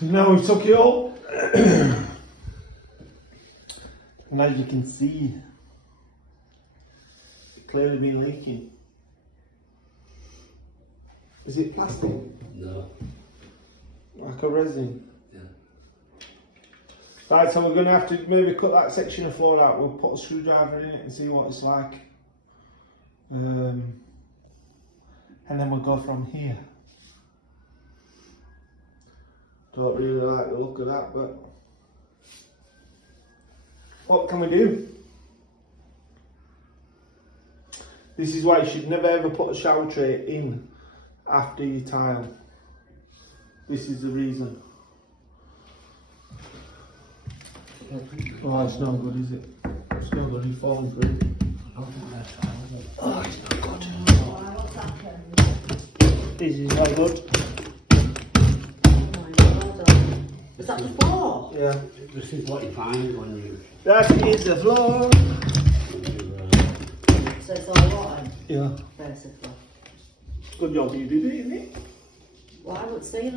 Now we took it up. And as you can see, it's clearly been leaking. Is it plastic? No. Like a resin? Yeah. Right, so we're going to have to maybe cut that section of floor out. We'll put a screwdriver in it and see what it's like. And then we'll go from here. Don't really like the look of that, but what can we do? This is why you should never ever put a shower tray in after you tile. This is the reason. Oh, it's not good, is it? It's not good, it's falling through. Oh, it's not good. This is not good. Is that the floor? Yeah. This is what you find when you... That is the floor. So it's all rotten, Yeah. basically. Good job you did it, isn't it? Well, I would say that.